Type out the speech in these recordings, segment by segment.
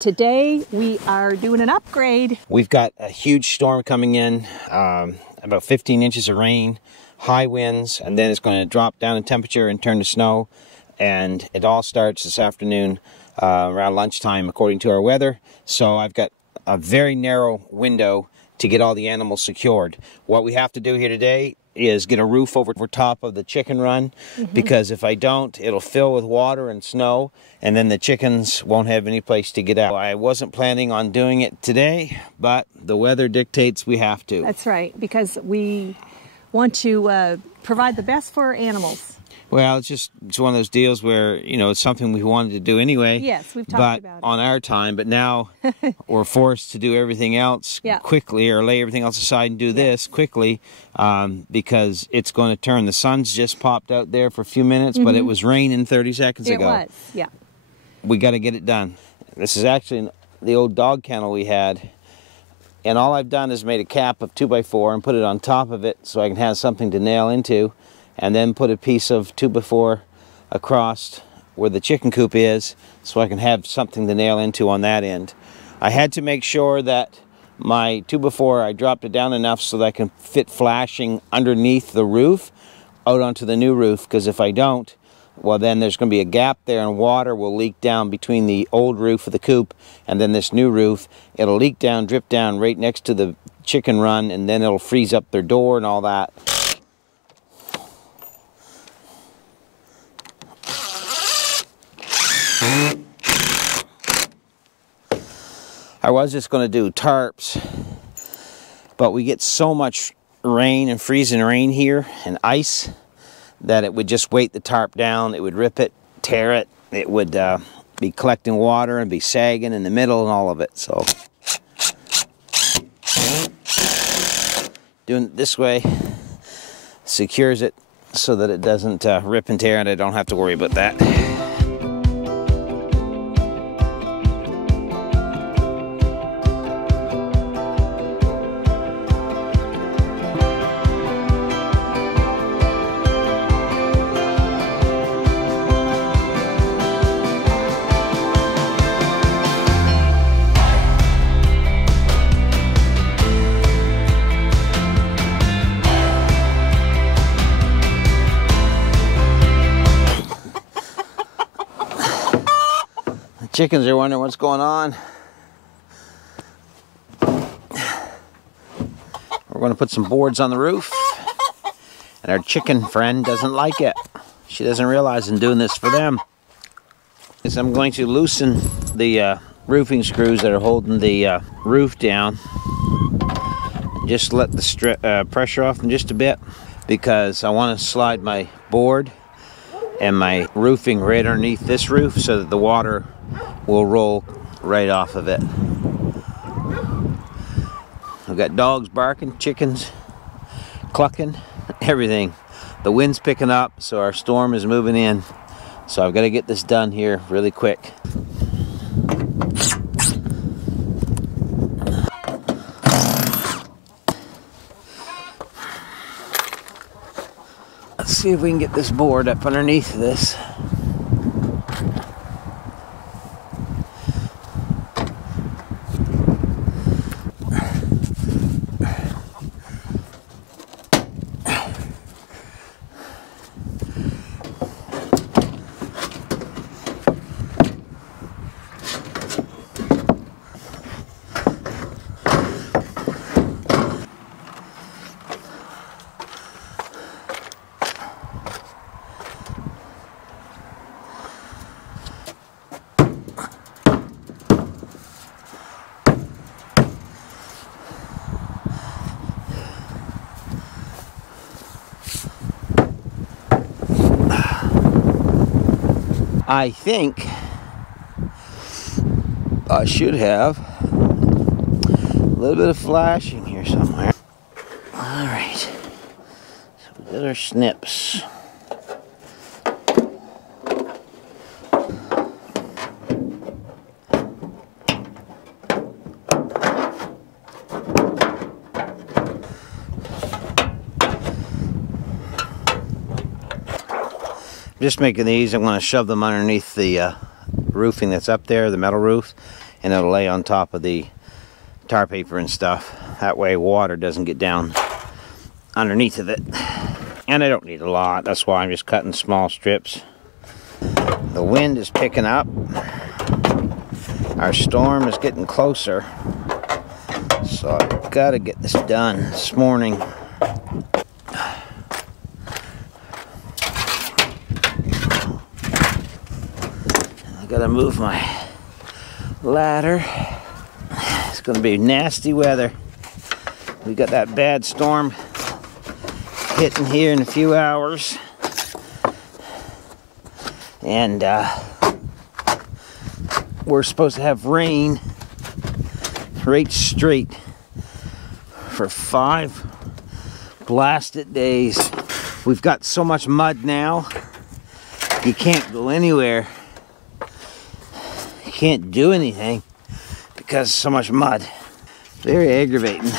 Today we are doing an upgrade. We've got a huge storm coming in, about 15 inches of rain, high winds, and then it's going to drop down in temperature and turn to snow. And it all starts this afternoon around lunchtime according to our weather. So I've got a very narrow window to get all the animals secured. What we have to do here today is get a roof over top of the chicken run, because if I don't, it'll fill with water and snow, and then the chickens won't have any place to get out. I wasn't planning on doing it today, but the weather dictates we have to. That's right, because we want to provide the best for our animals. Well, it's one of those deals where, you know, it's something we wanted to do anyway. Yes, we've talked about it. On our time, but now we're forced to do everything else quickly, or lay everything else aside and do this quickly, because it's going to turn. The sun's just popped out there for a few minutes, but it was raining 30 seconds ago. It was, yeah. We got to get it done. This is actually the old dog kennel we had, and all I've done is made a cap of 2x4 and put it on top of it so I can have something to nail into, and then put a piece of 2x4 across where the chicken coop is so I can have something to nail into on that end. I had to make sure that my 2x4, I dropped it down enough so that I can fit flashing underneath the roof out onto the new roof, because if I don't, well, then there's going to be a gap there and water will leak down between the old roof of the coop and then this new roof. It'll leak down, drip down right next to the chicken run, and then it'll freeze up their door and all that. I was just going to do tarps, but we get so much rain and freezing rain here and ice that it would just weight the tarp down. It would rip it, tear it. It would be collecting water and be sagging in the middle and all of it. So doing it this way secures it so that it doesn't rip and tear, and I don't have to worry about that. Chickens are wondering what's going on. We're going to put some boards on the roof, and our chicken friend doesn't like it. She doesn't realize I'm doing this for them. So I'm going to loosen the roofing screws that are holding the roof down. Just let the pressure off them just a bit, because I want to slide my board and my roofing right underneath this roof so that the water will roll right off of it. We've got dogs barking, chickens clucking, everything. The wind's picking up, so our storm is moving in. So I've got to get this done here really quick. Let's see if we can get this board up underneath this. I think I should have a little bit of flashing here somewhere. All right, so we got our snips. Just making these, I'm going to shove them underneath the roofing that's up there, the metal roof, and it'll lay on top of the tar paper and stuff. That way water doesn't get down underneath of it. And I don't need a lot, that's why I'm just cutting small strips. The wind is picking up. Our storm is getting closer. So I've got to get this done this morning. I got to move my ladder. It's going to be nasty weather. We got that bad storm hitting here in a few hours. And we're supposed to have rain right straight for 5 blasted days. We've got so much mud now, you can't go anywhere. You can't do anything because so much mud. Very aggravating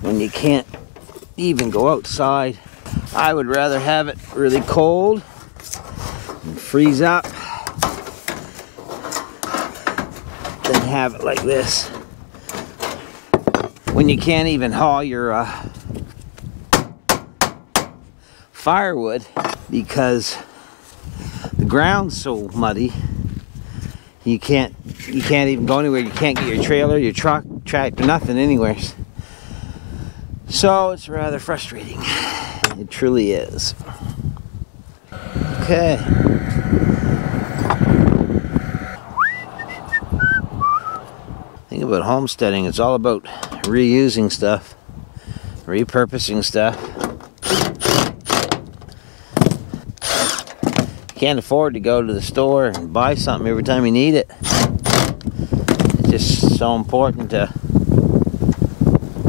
when you can't even go outside. I would rather have it really cold and freeze up than have it like this when you can't even haul your firewood because the ground's so muddy. You can't even go anywhere. You can't get your trailer, your truck, tractor, nothing anywhere. So it's rather frustrating. It truly is. Okay. Think about homesteading. It's all about reusing stuff, repurposing stuff. You can't afford to go to the store and buy something every time you need it. It's just so important to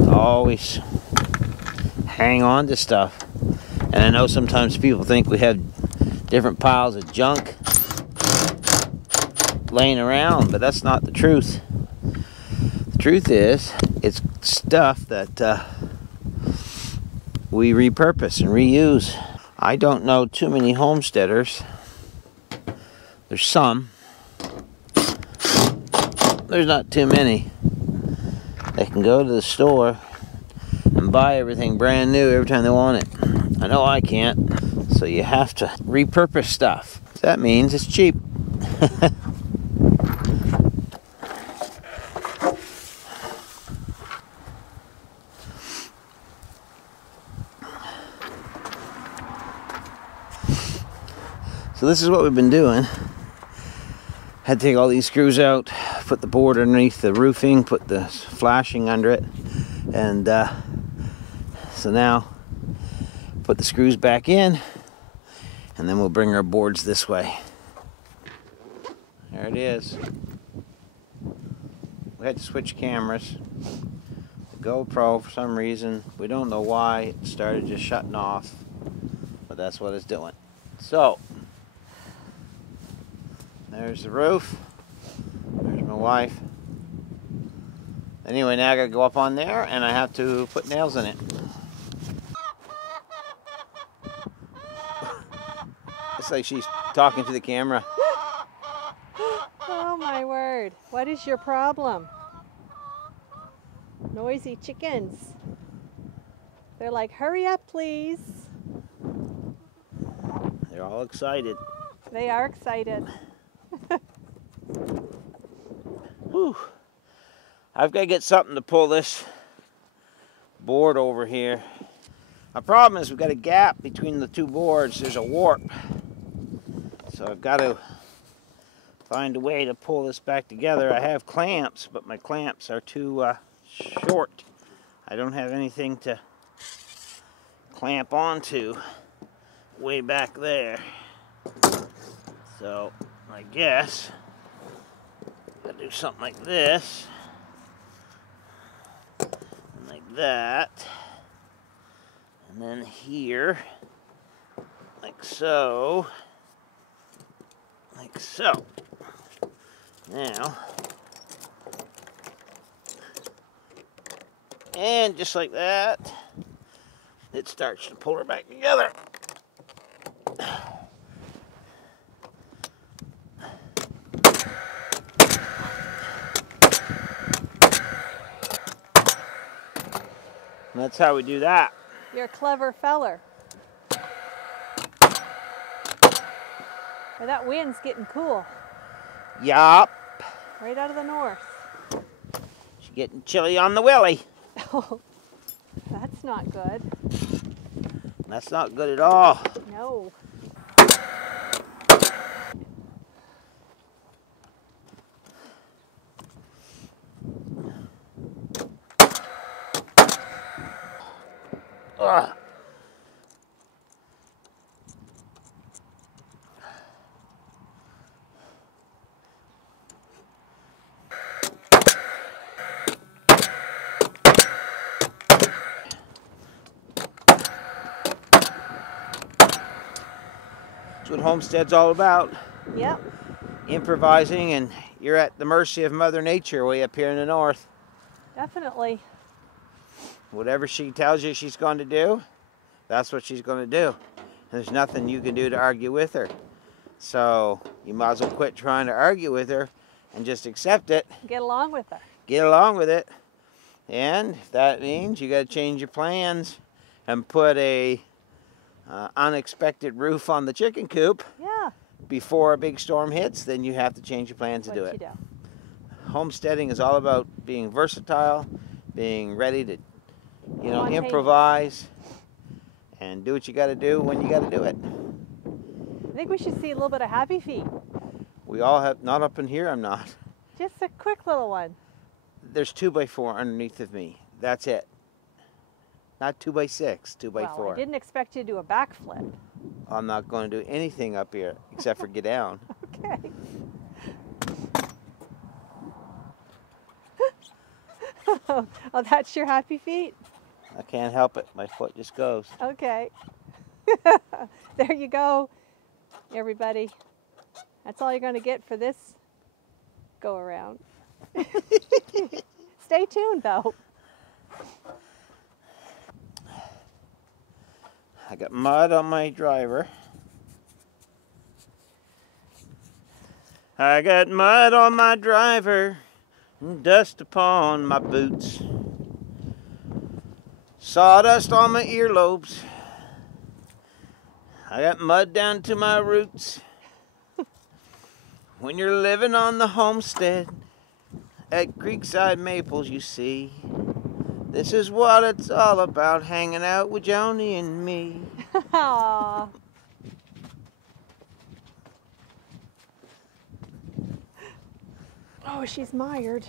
always hang on to stuff. And I know sometimes people think we have different piles of junk laying around, but that's not the truth. The truth is, it's stuff that we repurpose and reuse. I don't know too many homesteaders. There's some. There's not too many. They can go to the store and buy everything brand new every time they want it. I know I can't. So you have to repurpose stuff. That means it's cheap. So this is what we've been doing. Had to take all these screws out, put the board underneath the roofing, put the flashing under it, and so now put the screws back in, and then we'll bring our boards this way. There it is. We had to switch cameras. The GoPro, for some reason, we don't know why, it started just shutting off, but that's what it's doing. So there's the roof. There's my wife. Anyway, now I gotta go up on there and I have to put nails in it. It's like she's talking to the camera. Oh my word. What is your problem? Noisy chickens. They're like, hurry up, please. They're all excited. They are excited. Whew. I've got to get something to pull this board over here. My problem is we've got a gap between the two boards. There's a warp. So I've got to find a way to pull this back together. I have clamps, but my clamps are too short. I don't have anything to clamp onto way back there. So I guess I'll do something like this, and like that, and then here, like so, like so. Now, and just like that, it starts to pull her back together. That's how we do that. You're a clever feller. Well, that wind's getting cool. Yup. Right out of the north. She's getting chilly on the willy. Oh, that's not good. That's not good at all. No. Ugh. That's what Homestead's all about. Yep. Improvising, and you're at the mercy of Mother Nature way up here in the north. Definitely. Whatever she tells you she's going to do, that's what she's going to do. There's nothing you can do to argue with her. So you might as well quit trying to argue with her and just accept it. Get along with her. Get along with it. And if that means you got to change your plans and put a unexpected roof on the chicken coop before a big storm hits, then you have to change your plans to do it. Homesteading is all about being versatile, being ready to, you know, improvise and do what you got to do when you got to do it. I think we should see a little bit of happy feet. We all have, not up in here, I'm not. Just a quick little one. There's 2x4 underneath of me. That's it. Not 2x6, 2x4. Well, I didn't expect you to do a backflip. I'm not going to do anything up here except for get down. Okay. Oh, that's your happy feet? I can't help it. My foot just goes. Okay. There you go, everybody. That's all you're going to get for this go around. Stay tuned, though. I got mud on my driver. I got mud on my driver and dust upon my boots. Sawdust on my earlobes. I got mud down to my roots. When you're living on the homestead at Creekside Maples, you see, this is what it's all about, hanging out with Joni and me. Aww. Oh, she's mired.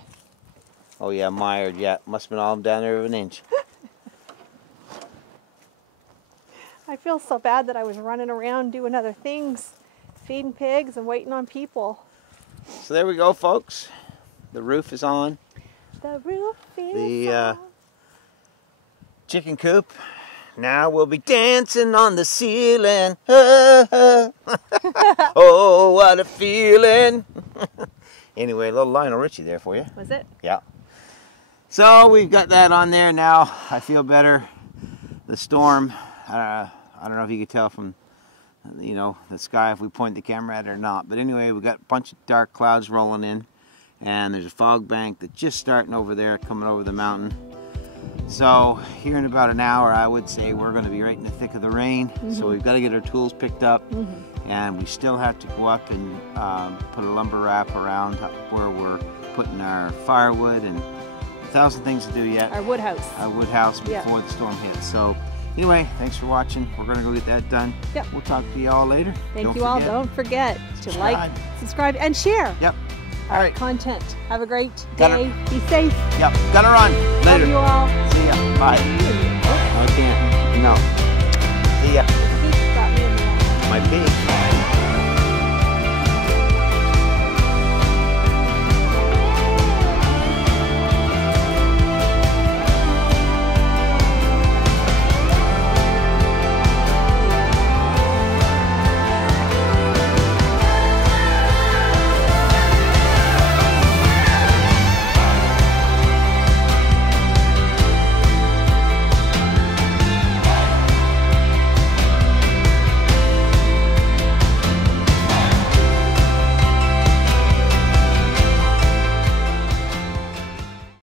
Oh yeah, mired, yeah. Must have been all down there of an inch. I feel so bad that I was running around doing other things, feeding pigs and waiting on people. So there we go, folks. The roof is on. The roof is on. Chicken coop. Now we'll be dancing on the ceiling. Oh, what a feeling. Anyway, a little Lionel Richie there for you. Was it? Yeah. So we've got that on there now. I feel better. The storm, I don't know if you could tell from, you know, the sky if we point the camera at it or not. But anyway, we got a bunch of dark clouds rolling in. And there's a fog bank that's just starting over there, coming over the mountain. So here in about an hour, I would say we're going to be right in the thick of the rain. So we've got to get our tools picked up. And we still have to go up and put a lumber wrap around where we're putting our firewood and 1,000 things to do yet. Our wood house. Our wood house before the storm hits. So anyway, thanks for watching. We're going to go get that done. Yep. We'll talk to you all later. Thank you all. Don't forget to like, subscribe, and share. Yep. All right. Content. Have a great day. Be safe. Yep. Gotta run. Later. Love you all. See ya. Bye. I can't. No. See ya. Got me in the My pee.